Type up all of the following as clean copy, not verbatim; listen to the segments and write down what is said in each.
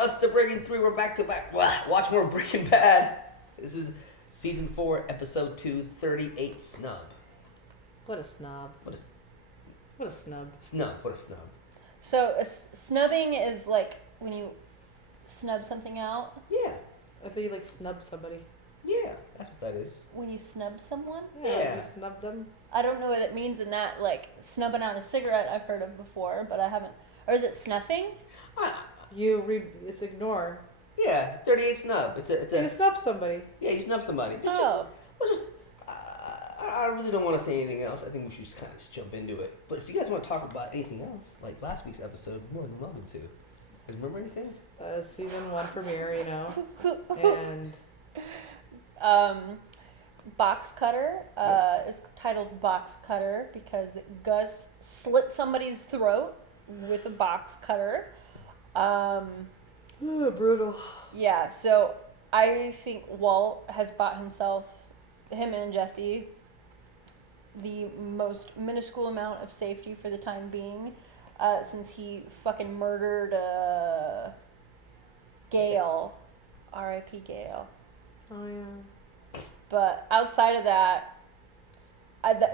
us, the Breaking Three. We're back to back. Watch more Breaking Bad. This is season 4, episode 2, 38 Snub. What a snob. What a snub. snub. What a snub. So snubbing is like when you snub something out. Yeah. I thought you like snub somebody. Yeah, that's what that is. When you snub someone. Yeah. You snub them. I don't know what it means in that, like snubbing out a cigarette. I've heard of before, but I haven't. Or is it snuffing? It's ignore. Yeah, 38 snub. You snub somebody. Yeah, you snub somebody. I really don't want to say anything else. I think we should just kind of jump into it. But if you guys want to talk about anything else, like last week's episode, more than welcome to. Remember anything? Season 1 premiere, and Box Cutter is titled Box Cutter because Gus slit somebody's throat with a box cutter. Brutal. Yeah, so I think Walt has bought him and Jesse, the most minuscule amount of safety for the time being, since he fucking murdered Gail. R.I.P. Gail. Oh, yeah. But outside of that, I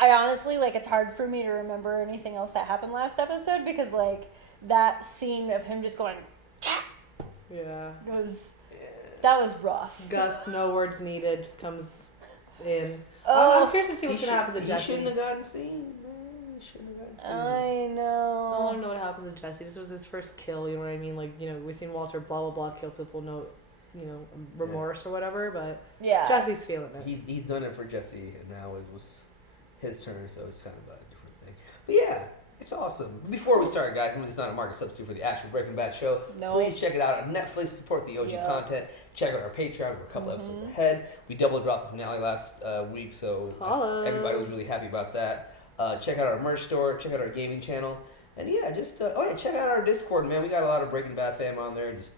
honestly, like, it's hard for me to remember anything else that happened last episode because, like, that scene of him just going, yeah, that was rough. Gus, no words needed, just comes in. Oh, I'm curious to see what's going to happen to Jesse. You shouldn't have gotten seen, man. You shouldn't have gotten seen. I know. I want to know what happens to Jesse. This was his first kill, you know what I mean? Like, we've seen Walter blah, blah, blah kill people, no, remorse or whatever, but yeah. Jesse's feeling it. He's done it for Jesse, and now it was his turn, so it's kind of a different thing. But yeah, it's awesome. Before we start, guys, remember this is not a market substitute for the actual Breaking Bad show. No. Please check it out on Netflix. Support the OG content. Check out our Patreon. We're a couple episodes ahead. We double dropped the finale last week, so everybody was really happy about that. Check out our merch store. Check out our gaming channel. And yeah, just check out our Discord, man. We got a lot of Breaking Bad fam on there. Just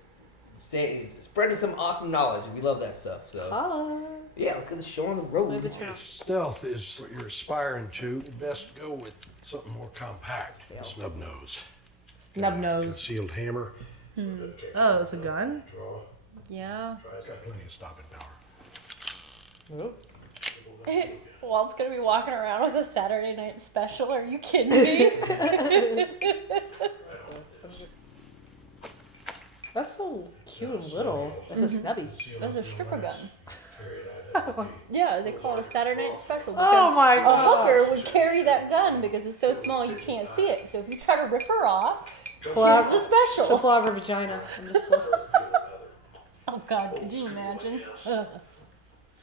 spreading some awesome knowledge. We love that stuff. So yeah, let's get the show on the road. If stealth is what you're aspiring to, you best go with something more compact. Yeah. Snub nose. Snub nose. Concealed hammer. Oh, it's a gun? Yeah. It's got plenty of stopping power. Oop. Walt's gonna be walking around with a Saturday night special. Are you kidding me? That's so cute and little. That's a snubby. That's a stripper gun. Yeah, they call it a Saturday night special because Oh my a god. hooker would carry that gun because it's so small you can't see it. So if you try to rip her off, Pull here's out, the she'll special. pull out her vagina. And just pull. Oh God, could you imagine?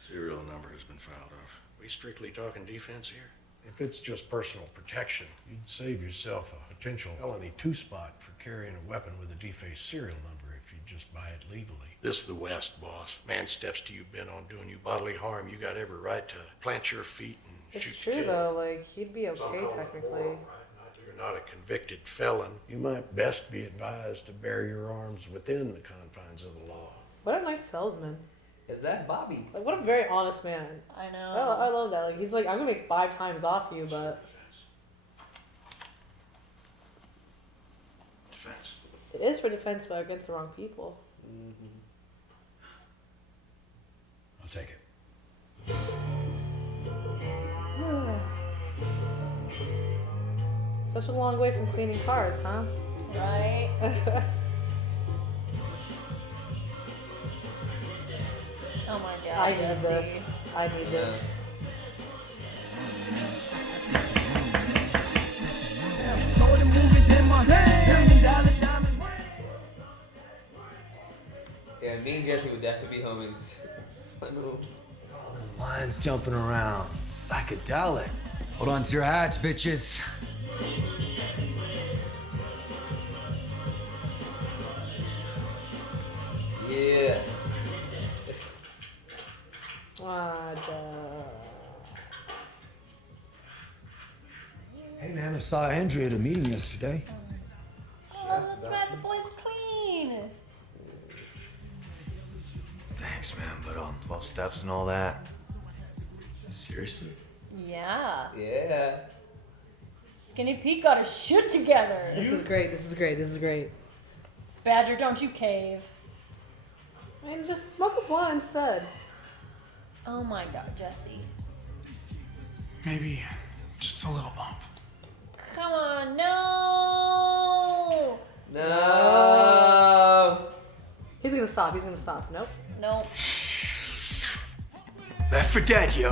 Serial number has been filed off. We strictly talking defense here? If it's just personal protection, you'd save yourself a potential felony 2-spot for carrying a weapon with a defaced serial number if you just buy it legally. This is the West, boss. Man steps to you bent on doing you bodily harm, you got every right to plant your feet and shoot It's true your kid. though, like, he'd be okay technically. You're not a convicted felon. You might best be advised to bear your arms within the confines of the law. What a nice salesman. Cause that's Bobby. Like, what a very honest man. I know. I love that. Like, he's like, I'm gonna make 5 times off you, but Defense. it is for defense, but against the wrong people. I'll take it. Such a long way from cleaning cars, huh? Right? Oh my God. I need Jesse. this. I need this. Yeah, me and Jesse would definitely be homies. I know. All them lines jumping around. Psychedelic. Hold on to your hats, bitches. Yeah. Hey, man, I saw Andrea at a meeting yesterday. Oh, that's right. The boy's clean. Thanks, man, but 12 steps and all that. Seriously? Yeah. Yeah. Skinny Pete got his shit together. This is great. This is great. This is great. Badger, don't you cave. Man, just smoke a blunt instead. Oh my god, Jesse. Maybe just a little bump. Come on, no! No. He's gonna stop. He's gonna stop. Nope. Nope. Left for Dead, yo.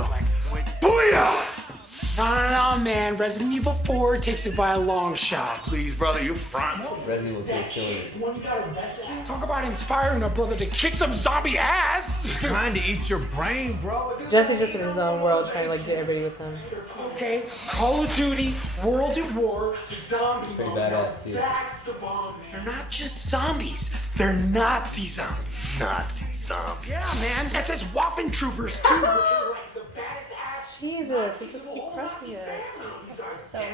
Booyah! No, man. Resident Evil 4 takes it by a long shot. Please, brother, you front. Resident Evil 2 is killing it. Talk about inspiring a brother to kick some zombie ass. Trying to eat your brain, bro. Jesse's just in his own world trying to like get everybody with him. Okay, Call of Duty, World at War, zombie Pretty bomb. badass, too. That's the bomb. They're not just zombies. They're Nazi zombies. Nazi zombie. Yeah, man. That says Waffen Troopers too. Which are like the baddest ass. Jesus, you just keep crushing it. So much.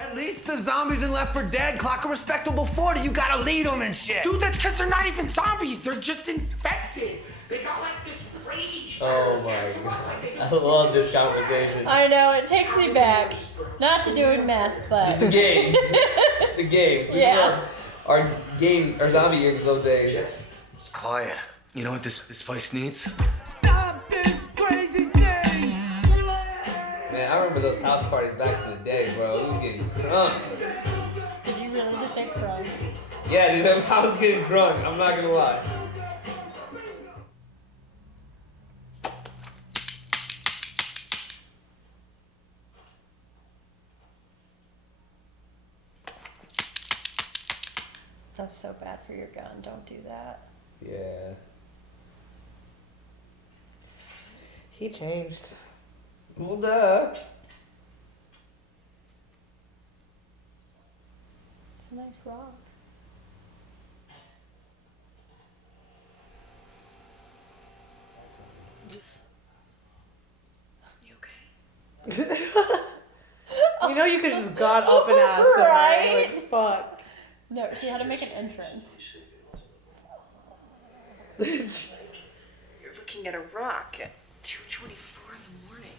At least the zombies in Left 4 Dead clock a respectable 40. You gotta lead them and shit. Dude, that's because they're not even zombies. They're just infected. They got like this rage. Oh my god. I love this conversation. I know, it takes me back. Not to doing meth, but. The games. The games. These Yeah. were our games, our zombie games of those days. It's quiet. You know what this place needs? Man, I remember those house parties back in the day, bro. It was getting drunk. Did you really just say crunk? Yeah, dude, I was getting drunk. I'm not gonna lie. That's so bad for your gun. Don't do that. Yeah. He changed. Well, duh. It's a nice rock. You okay? You know you could have just got up and asked him, right? Right? Like, fuck. No, she had to make an entrance. You're looking at a rock at 2:24 in the morning.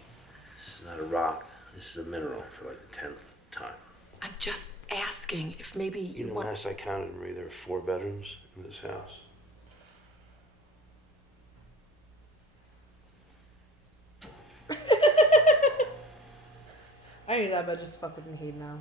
This is not a rock. This is a mineral for like the 10th time. I'm just asking if maybe You know, want. last I counted, Marie, there are 4 bedrooms in this house. I knew that, but just fuck with me now.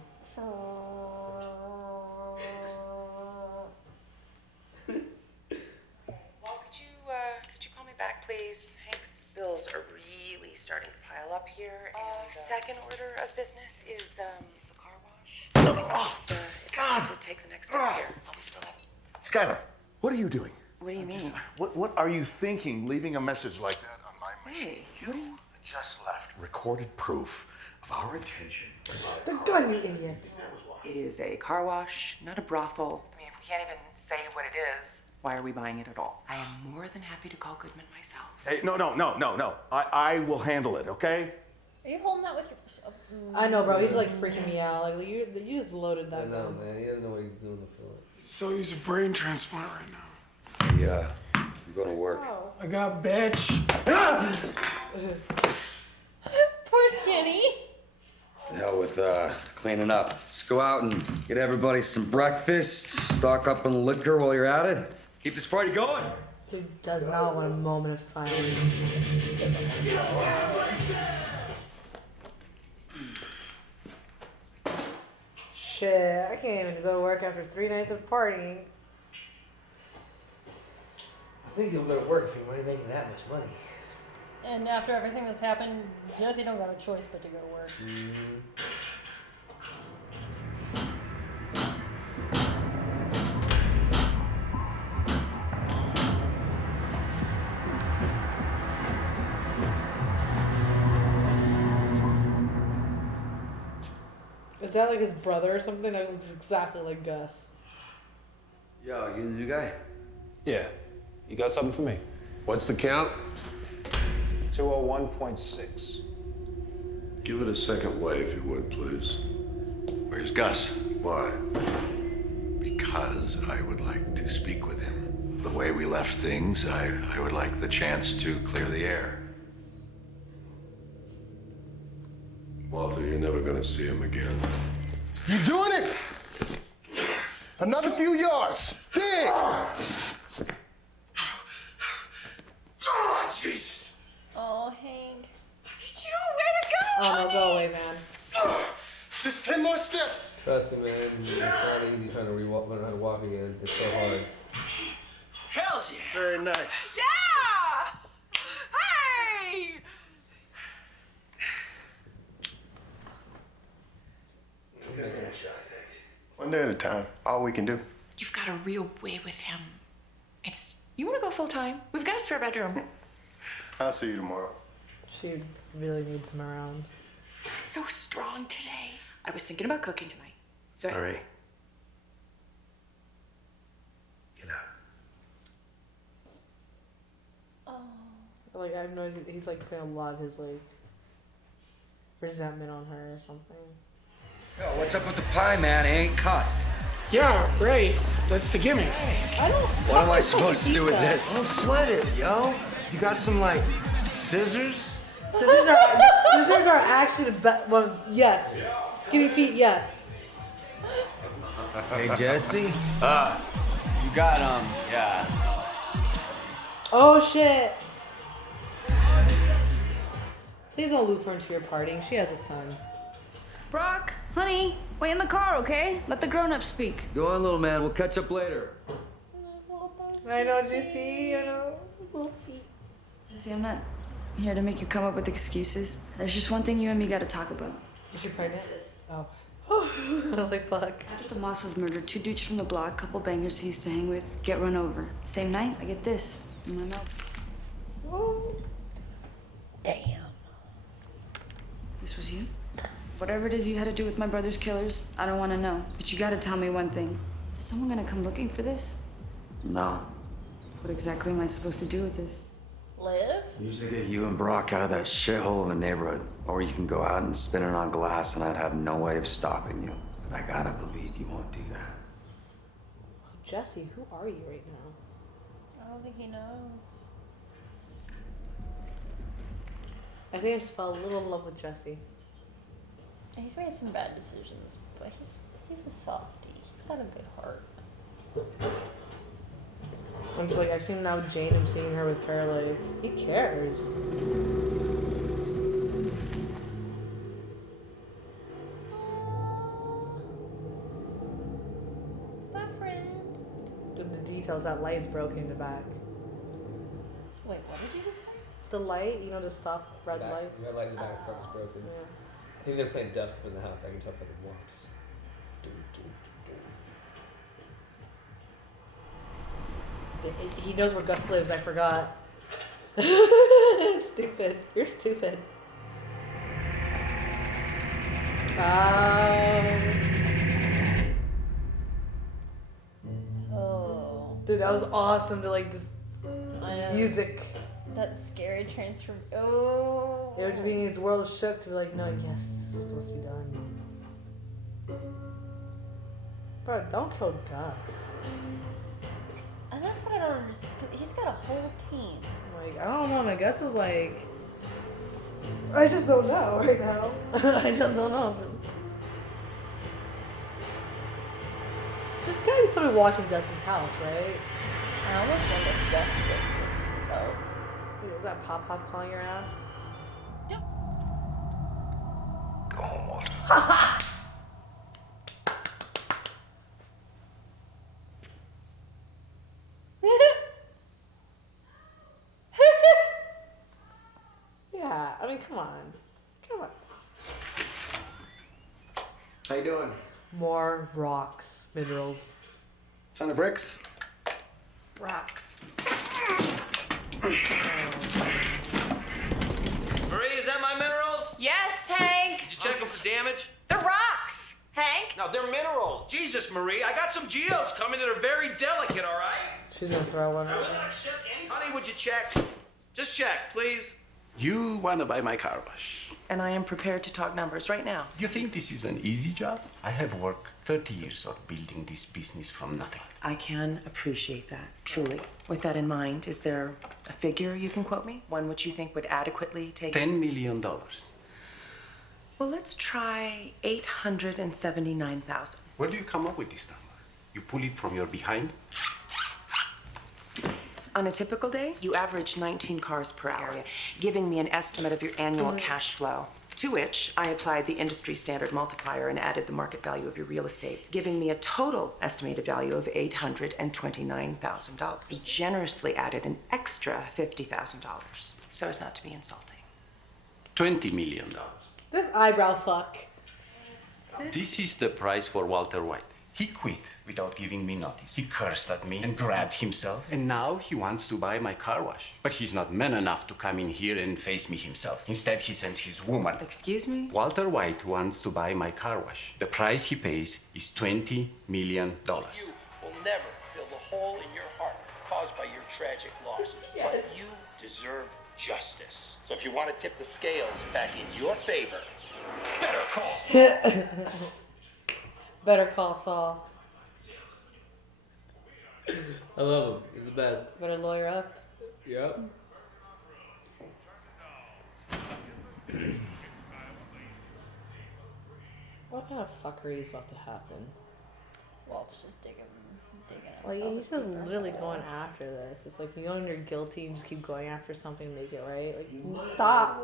Well, could you call me back, please? Hank's bills are really starting to pile up here. And second order of business is the car wash. It's time to take the next step here. We still have. Skylar, what are you doing? What do you mean? What are you thinking leaving a message like that on my machine? Hey, You just left recorded proof of our intention. The gun, you idiot. it is a car wash, not a brothel. I mean, if we can't even say what it is, why are we buying it at all? I am more than happy to call Goodman myself. Hey, no. I will handle it, okay? Are you holding that with your. I know, bro. He's like freaking me out. Like you just loaded I that know, gun. man. He doesn't know what he's doing for it. So he's a brain transplant right now. Yeah. You go to work. I got bitch. Poor Skinny. The hell with cleaning up. Let's go out and get everybody some breakfast, stock up on liquor while you're at it. Keep this party going. He does not want a moment of silence. Shit, I can't even go to work after 3 nights of partying. I think you'll go to work if you're only making that much money. And after everything that's happened, Jesse don't got a choice but to go to work. Is that like his brother or something? That looks exactly like Gus. Yo, you the new guy? Yeah. You got something for me? What's the count? 201.6. Give it a second wave, if you would, please. Where's Gus? Why? Because I would like to speak with him. The way we left things, I would like the chance to clear the air. Walter, you're never gonna see him again. You doing it? Another few yards. Dig! Oh, Jesus! Oh, Hank. Look at you! Way to go! Oh no, go away, man. Just 10 more steps. Trust me, man. It's not easy trying to learn how to walk again. It's so hard. Hells yeah! Very nice. Yeah! Hey! One day at a time. All we can do. You've got a real way with him. You want to go full time? We've got a spare bedroom. I'll see you tomorrow. She really needs him around. So strong today. I was thinking about cooking tonight. So All right. Get out. Like I've noticed he's like putting a lot of his like resentment on her or something. Yo, what's up with the pie, man? It ain't cut. Yeah, right. That's the gimmick. I don't. What am I supposed to do with this? Don't sweat it, yo. You got some, like, scissors? Scissors are actually the best. Well, yes. Skinny feet, yes. Hey, Jesse. You got, yeah. Oh shit. Please don't loop her into your partying. She has a son. Brock, honey, wait in the car, okay? Let the grown-ups speak. Go on, little man. We'll catch up later. I know, Jesse. I know. Little feet. Jesse, I'm not here to make you come up with excuses. There's just one thing you and me gotta talk about. Is she pregnant? Oh. I was like, fuck. After Tomas was murdered, 2 dudes from the block, couple bangers he used to hang with, get run over. Same night, I get this in my mouth. Oh. Damn. This was you? Whatever it is you had to do with my brother's killers, I don't want to know. But you gotta tell me one thing. Is someone gonna come looking for this? No. What exactly am I supposed to do with this? Live? Usually get you and Brock out of that shithole of a neighborhood. Or you can go out and spin it on glass and I'd have no way of stopping you. But I gotta believe you won't do that. Jesse, who are you right now? I don't think he knows. I think I just fell a little in love with Jesse. He's made some bad decisions, but he's a softie. He's got a good heart. I'm just like, I've seen now Jane, I'm seeing her with her, like, he cares. My friend. The details, that light's broken in the back. Wait, what did you just say? The light, you know, the stop red light. The red light in the back part is broken. Yeah. I think they're playing dubstep in the house. I can tell from the warps. He knows where Gus lives, I forgot. Stupid. You're stupid. Oh. Dude, that was awesome to like this I know. music. That scary transform. Oh. It was being his world shook to be like, no, yes, this is supposed to be done. Bro, don't kill Gus. And that's what I don't understand. He's got a whole team. Like, I don't know, my Gus is like, I just don't know right now. I just don't know. There's gotta be somebody watching Gus's house, right? I almost wonder if Gus still lives in the boat. Was that Pop Pop calling your ass? Go home, Walt. Yeah, I mean, come on. Come on. How you doing? More rocks, minerals. Ton of bricks? Rocks. Marie, is that my minerals? Yes, Hank. Did you check them for damage? The rocks, Hank. No, they're minerals. Jesus, Marie, I got some geodes coming that are very delicate, all right? She's gonna throw one I at will me. not accept any. Honey, would you check? Just check, please. You want to buy my car wash. And I am prepared to talk numbers right now. You think this is an easy job? I have worked 30 years on building this business from nothing. I can appreciate that, truly. With that in mind, is there a figure you can quote me? One which you think would adequately take... $10 million. Well, let's try $879,000. Where do you come up with this number? You pull it from your behind? On a typical day, you average 19 cars per hour, giving me an estimate of your annual cash flow. To which I applied the industry standard multiplier and added the market value of your real estate, giving me a total estimated value of $829,000. I generously added an extra $50,000 so as not to be insulting. $20 million. This eyebrow fuck. This is the price for Walter White. He quit without giving me notice. He cursed at me and grabbed himself. And now he wants to buy my car wash. But he's not man enough to come in here and face me himself. Instead, he sends his woman. Excuse me? Walter White wants to buy my car wash. The price he pays is $20 million. You will never fill the hole in your heart caused by your tragic loss. But you deserve justice. So if you want to tip the scales back in your favor, better call Saul. Better call Saul. I love him. He's the best. Better lawyer up. Yep. What kind of fuckery is about to happen? Walt's just digging Like, himself. he's just literally going after this. It's like, you know when you're guilty and just keep going after something to make it right? Like, you can stop.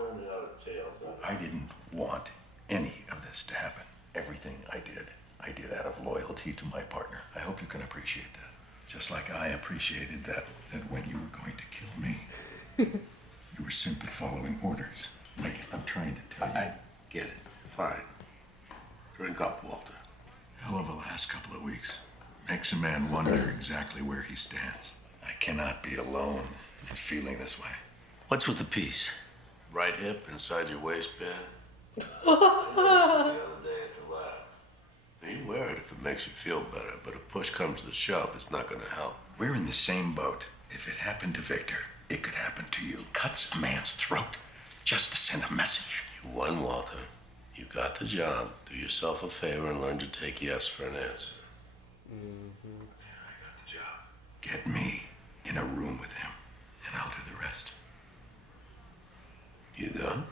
I didn't want any of this to happen. Everything I did out of loyalty to my partner. I hope you can appreciate that. Just like I appreciated that when you were going to kill me, you were simply following orders. Like I'm trying to tell you. I get it. Fine. Drink up, Walter. Hell of a last couple of weeks. Makes a man wonder exactly where he stands. I cannot be alone in feeling this way. What's with the piece? Right hip inside your waistband? The other day at the lab. You wear it if it makes you feel better, but if push comes to shove, it's not gonna help. We're in the same boat. If it happened to Victor, it could happen to you. Cuts a man's throat just to send a message. You won, Walter. You got the job. Do yourself a favor and learn to take yes for an answer. Mm-hmm. Yeah, I got the job. Get me in a room with him, and I'll do the rest. You done?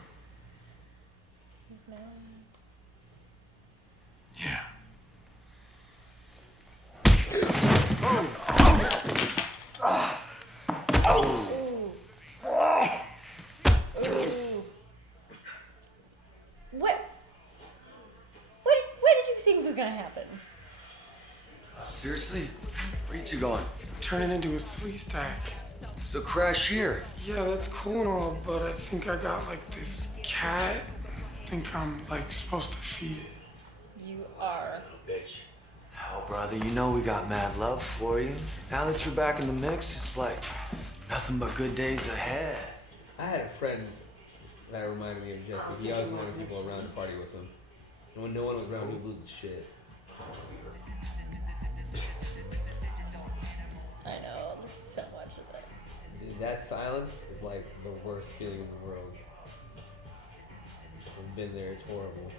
Yeah. What did you think was gonna happen? Seriously? Where you two going? Turning into a sleeve stack. So crash here. Yeah, that's cool and all, but I think I got like this cat. I think I'm like supposed to feed it. You are. Bitch. Hell, brother, you know we got mad love for you. Now that you're back in the mix, it's like nothing but good days ahead. I had a friend that reminded me of Jesse. He always wanted people around to party with him. And when no one was around, he would lose his shit. I know, there's so much of it. Dude, that silence is like the worst feeling in the world. I've been there, it's horrible.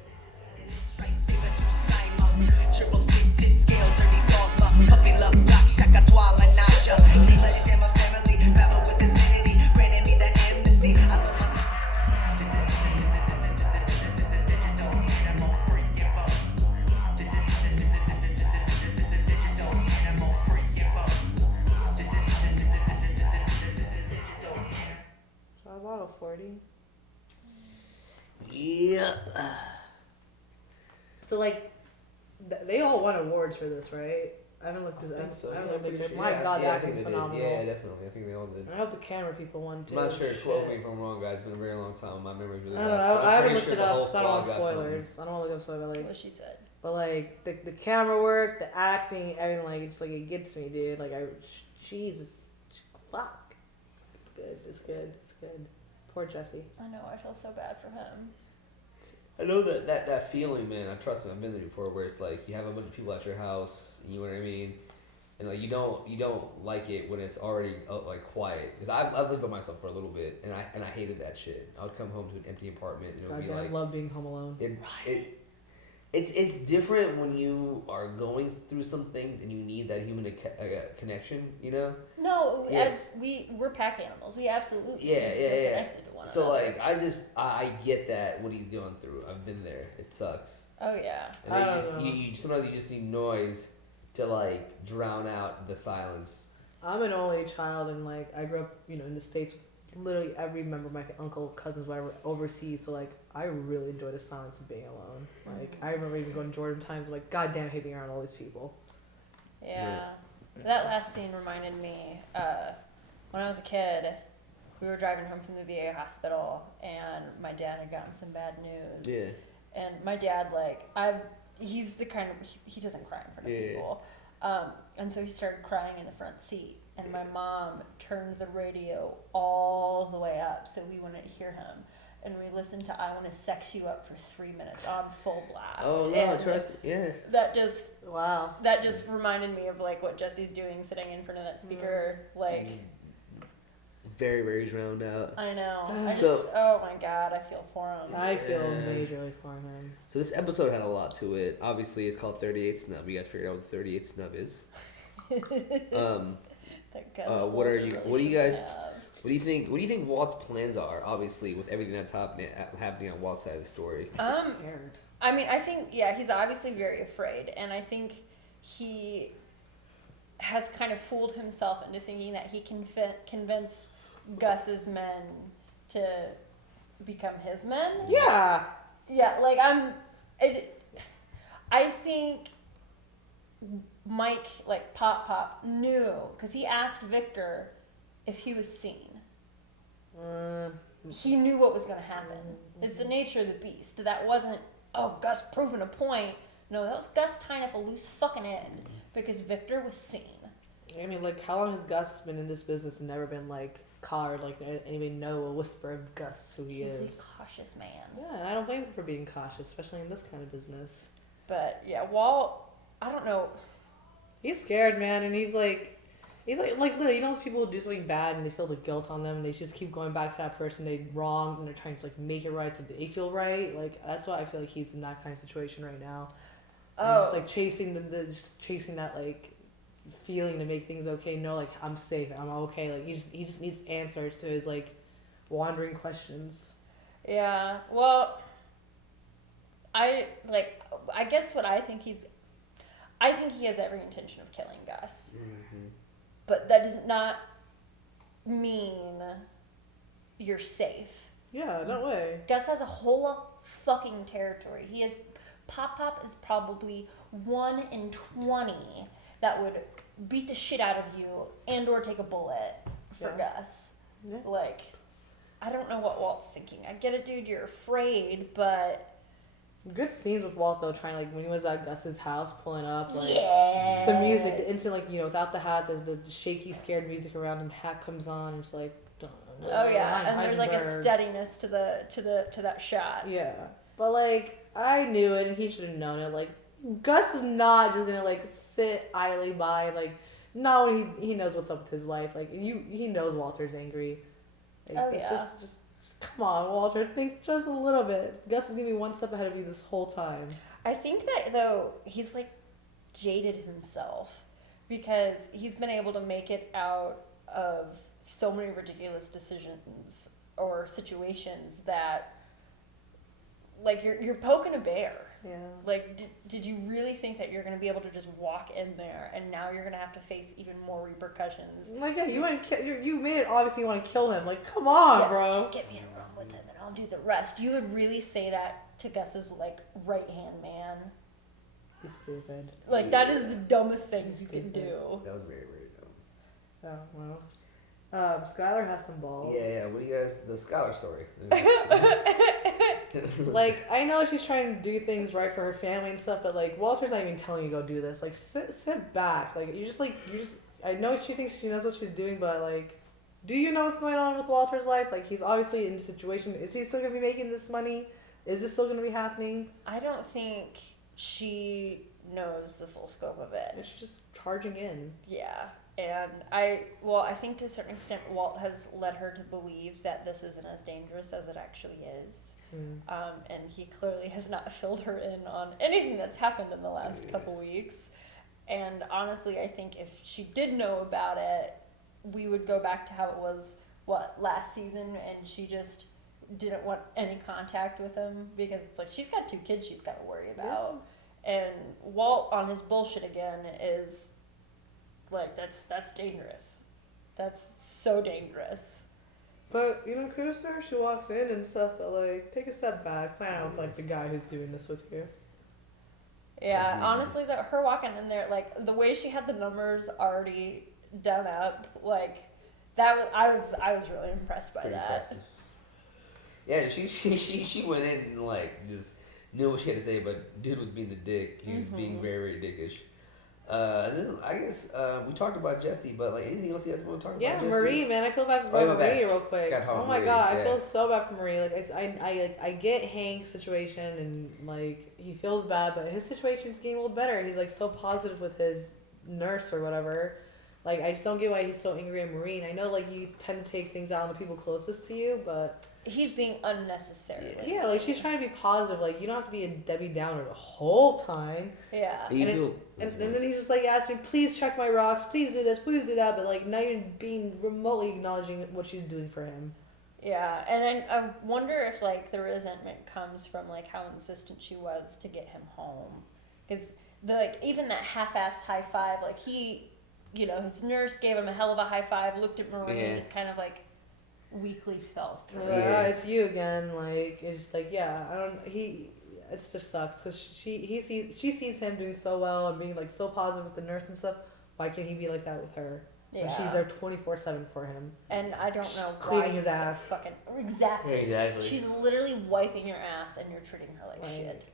So I bought a 40. Yeah. So like, they all won awards for this, right? I haven't looked at this. I haven't looked at it. My God, that thing's phenomenal. Yeah, definitely. I think they all did. And I hope the camera people won too. I'm not sure. Shit. Quote me if I'm wrong, guys. It's been a very long time. My memory's really I don't know. bad. I haven't I'm looked pretty it sure the up whole because I don't want squad got something. spoilers. I don't want to look up spoilers. Like What she said. But like the camera work, the acting, everything, like it's like it gets me, dude. Like Jesus, fuck. It's good. It's good. It's good. Poor Jesse. I know, I feel so bad for him. I know that feeling, man. I trust me. I've been there before, where it's like you have a bunch of people at your house. You know what I mean? And like you don't like it when it's already like quiet. Because I've lived by myself for a little bit, and I hated that shit. I would come home to an empty apartment, and it would be like I love being home alone. It's different when you are going through some things and you need that human connection. You know? No, Yeah. as we're pack animals. We absolutely Yeah. connected to one So another. like I get that what he's going through. I've been there. It sucks. Oh yeah. And then you sometimes you just need noise to like drown out the silence. I'm an only child, and like I grew up, in the States with literally every member of my uncle, cousins, whatever, overseas. So like I really enjoy the silence of being alone. Like I remember even going to Jordan times, like goddamn, I hate being around all these people. Yeah, that last scene reminded me when I was a kid. We were driving home from the VA hospital, and my dad had gotten some bad news. Yeah. And my dad, he's the kind of, he doesn't cry in front of people. And so he started crying in the front seat. And my mom turned the radio all the way up so we wouldn't hear him. And we listened to I Want to Sex You Up for 3 minutes on full blast. Oh, no, trust, yeah. That just, wow. That just reminded me of, like, what Jesse's doing sitting in front of that speaker, Very, very drowned out. I know. Oh my God, I feel for him. I feel majorly for him. So this episode had a lot to it. Obviously, it's called 38 Snub. You guys figured out what the 38 Snub is? What do you think? What do you think Walt's plans are? Obviously, with everything that's happening on Walt's side of the story. I mean, I think he's obviously very afraid, and I think he has kind of fooled himself into thinking that he can convince Gus's men to become his men. Yeah. Yeah, I think Mike, Pop, knew, because he asked Victor if he was seen. He knew what was going to happen. It's the nature of the beast. That wasn't, Gus proving a point. No, that was Gus tying up a loose fucking end because Victor was seen. I mean, how long has Gus been in this business and never been, caught or, anybody know a whisper of Gus, who he is? He's a cautious man. Yeah, and I don't blame him for being cautious, especially in this kind of business. But, yeah, Walt, I don't know. He's scared, man, and he's like, literally, those people who do something bad and they feel the guilt on them, and they just keep going back to that person they wronged, and they're trying to, make it right so they feel right. That's why I feel like he's in that kind of situation right now. And just, chasing chasing that, feeling to make things okay. No, I'm safe, I'm okay. He just needs answers to his wandering questions. Yeah, well, I guess what I think he has every intention of killing Gus. Mm-hmm. But that does not mean you're safe. Yeah, no way. Gus has a whole fucking territory. Pop is probably 1 in 20 that would beat the shit out of you and or take a bullet for Gus. Yeah. I don't know what Walt's thinking. I get it, dude, you're afraid, but... Good scenes with Walt, though, trying, when he was at Gus's house, pulling up, yes. The music, the instant, without the hat, there's the shaky, scared music around him, hat comes on, and it's like... Oh, yeah, and there's, a steadiness to that shot. Yeah, but, I knew it, and he should have known it, Gus is not just gonna sit idly by. No, he knows what's up with his life. He knows Walter's angry. Just come on, Walter. Think just a little bit. Gus is gonna be one step ahead of you this whole time. I think that though he's jaded himself because he's been able to make it out of so many ridiculous decisions or situations that you're poking a bear. Yeah. Did you really think that you're going to be able to just walk in there and now you're going to have to face even more repercussions? You made it obvious you want to kill him. Come on, bro. Just get me in a room with him and I'll do the rest. You would really say that to Gus's right-hand man? He's stupid. That is the dumbest thing you can do. That was very, very dumb. Oh, well. Skylar has some balls. Yeah. What do you guys... The Skylar story. I know she's trying to do things right for her family and stuff, but Walter's not even telling you to go do this. Sit back. I know she thinks she knows what she's doing, but do you know what's going on with Walter's life? He's obviously in a situation. Is he still gonna be making this money? Is this still gonna be happening? I don't think she knows the full scope of it. She's just charging in. Yeah. And I think to a certain extent Walt has led her to believe that this isn't as dangerous as it actually is. And he clearly has not filled her in on anything that's happened in the last couple weeks. And honestly, I think if she did know about it, we would go back to how it was, last season, and she just didn't want any contact with him because it's she's got 2 kids she's got to worry about. And Walt on his bullshit again is like, that's dangerous. That's so dangerous. But, you know, kudos to her. She walked in and stuff, but, like, take a step back. Plan out with, like, the guy who's doing this with you. Yeah, honestly, that her walking in there, like, the way she had the numbers already done up, like, I was really impressed by that. Impressive. Yeah, she went in and, like, just knew what she had to say, but dude was being a dick. He was being very, very dickish. And then I guess we talked about Jesse, but like anything else you guys want to talk about? Yeah, Jesse? Marie, man, I feel bad for Marie real quick. Oh my god, I feel so bad for Marie. Like I get Hank's situation and like he feels bad, but his situation's getting a little better. He's like so positive with his nurse or whatever. Like I just don't get why he's so angry at Marie. And I know like you tend to take things out on the people closest to you, but he's being unnecessary. Yeah, like she's trying to be positive. Like you don't have to be a Debbie Downer the whole time. Yeah. And then he's just like asking, please check my rocks, please do this, please do that, but like not even being remotely acknowledging what she's doing for him. Yeah, and I wonder if like the resentment comes from like how insistent she was to get him home, because even that half-assed high five, like he, you know, his nurse gave him a hell of a high five, looked at Marie, and just kind of like weakly fell through. Yeah, it's you again. Like it's just like it just sucks because she sees him doing so well and being like so positive with the nurse and stuff. Why can't he be like that with her? Yeah. When she's there 24/7 for him. And I don't know why cleaning his ass. Fucking exactly. She's literally wiping your ass and you're treating her like shit.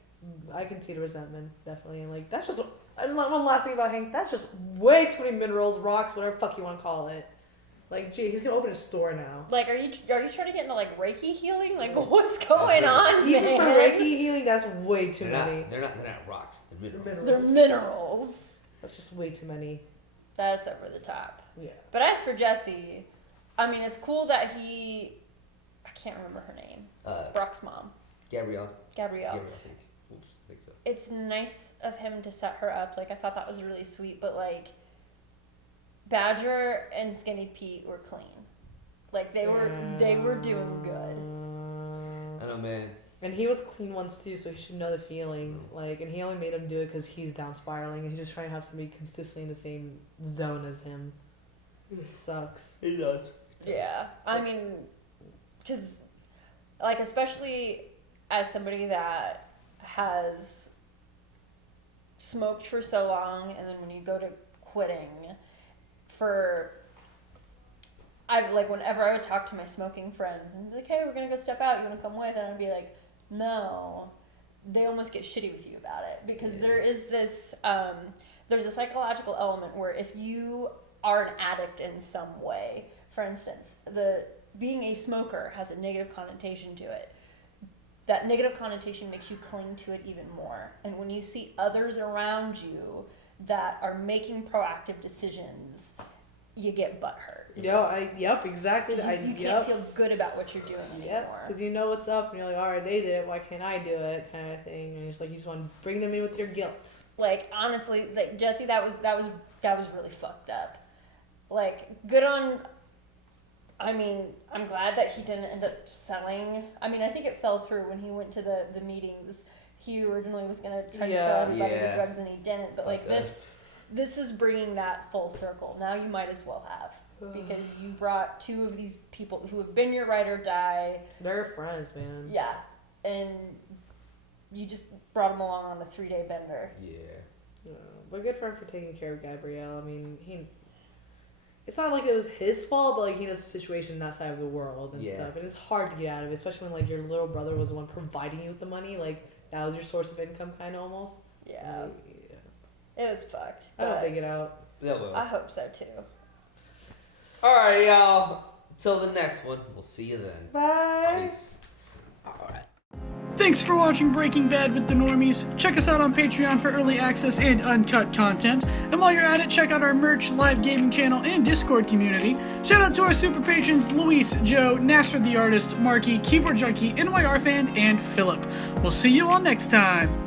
I can see the resentment definitely, and like that's just. And one last thing about Hank, that's just way too many minerals, rocks, whatever the fuck you want to call it. Like, gee, he's gonna open a store now. Like, are you trying to get into like Reiki healing? Like, what's going on, Even man? for Reiki healing, that's way too many. They're not rocks. They're minerals. They're minerals. That's just way too many. That's over the top. Yeah. But as for Jesse, I mean, it's cool that I can't remember her name. Brock's mom. Gabrielle. I think. Oops, I think so. It's nice of him to set her up. Like, I thought that was really sweet, but like, Badger and Skinny Pete were clean. Like they were doing good. I know, man. And he was clean once too, so he should know the feeling. Like, and he only made him do it because he's down spiraling, and he's just trying to have somebody consistently in the same zone as him. It sucks. He does. Yeah, I mean, because like especially as somebody that has smoked for so long, and then when you go to quitting. Whenever I would talk to my smoking friends and be like, hey, we're gonna go step out, you wanna come with? And I'd be like, no. They almost get shitty with you about it because there is this, there's a psychological element where if you are an addict in some way, for instance, being a smoker has a negative connotation to it. That negative connotation makes you cling to it even more. And when you see others around you that are making proactive decisions, you get butthurt. Yep, exactly. You can't feel good about what you're doing anymore. Because you know what's up, and you're like, all right, they did it, why can't I do it, kind of thing. And it's like you just want to bring them in with your guilt. Like honestly, like Jesse, that was really fucked up. Like good on. I mean, I'm glad that he didn't end up selling. I mean, I think it fell through when he went to the meetings. He originally was gonna try to sell everybody the drugs, and he didn't. But like this is bringing that full circle. Now you might as well have, because you brought two of these people who have been your ride or die. They're friends, man. Yeah, and you just brought them along on a 3-day bender. Yeah. But good for him for taking care of Gabrielle. I mean, it's not like it was his fault, but like he knows the situation in that side of the world and stuff. And it's hard to get out of it, especially when like your little brother was the one providing you with the money. Like that was your source of income, kind of almost. Yeah. It was fucked. I hope they get out. I hope so too. All right, y'all. Till the next one. We'll see you then. Bye. Peace. All right. Thanks for watching Breaking Bad with the Normies. Check us out on Patreon for early access and uncut content. And while you're at it, check out our merch, live gaming channel, and Discord community. Shout out to our super patrons Luis, Joe, Nasser the Artist, Marky, Keyboard Junkie, NYR Fan, and Philip. We'll see you all next time.